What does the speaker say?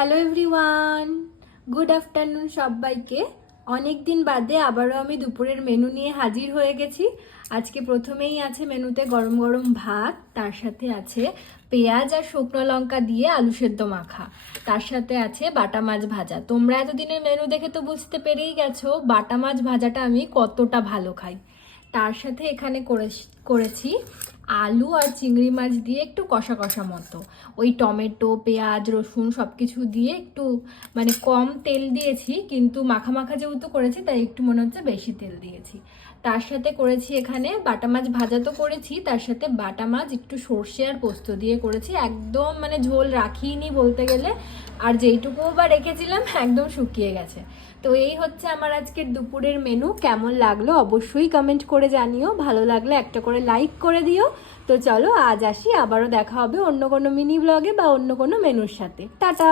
Hello everyone, good afternoon সবাইকে। অনেক দিন বাদে আবারও আমি দুপুরের মেনু নিয়ে হাজির হয়ে গেছি। আজকে প্রথমেই আছে মেনুতে গরম গরম ভাত, তার সাথে আছে পেঁয়াজ আর শুকনো লঙ্কা দিয়ে আলু সেদ্ধ মাখা, তার সাথে আছে বাটা মাছ ভাজা। তোমরা এতদিনের মেনু দেখে তো বুঝতে পেরেই গেছো বাটা মাছ ভাজাটা আমি কতটা ভালো খাই। তার সাথে এখানে করেছি আলু আর চিংড়ি মাছ দিয়ে একটু কষা কষা মতো, ওই টমেটো পেঁয়াজ রসুন সব কিছু দিয়ে একটু মানে কম তেল দিয়েছি, কিন্তু মাখা মাখা যেহেতু করেছি তাই একটু মনে হচ্ছে বেশি তেল দিয়েছি। তার সাথে করেছি এখানে বাটা মাছ ভাজা তো করেছি, তার সাথে বাটা মাছ একটু সর্ষে আর পোস্ত দিয়ে করেছি, একদম মানে ঝোল রাখিনি বলতে গেলে, আর যেইটুকু বা রেখেছিলাম একদম শুকিয়ে গেছে। তো এই হচ্ছে আমার আজকের দুপুরের মেনু। কেমন লাগলো অবশ্যই কমেন্ট করে জানিও, ভালো লাগলে একটা করে লাইক করে দিও। তো চলো আজ আসি, আবারও দেখা হবে অন্য কোনো মিনি ব্লগে বা অন্য কোনো মেনুর সাথে। টাটা।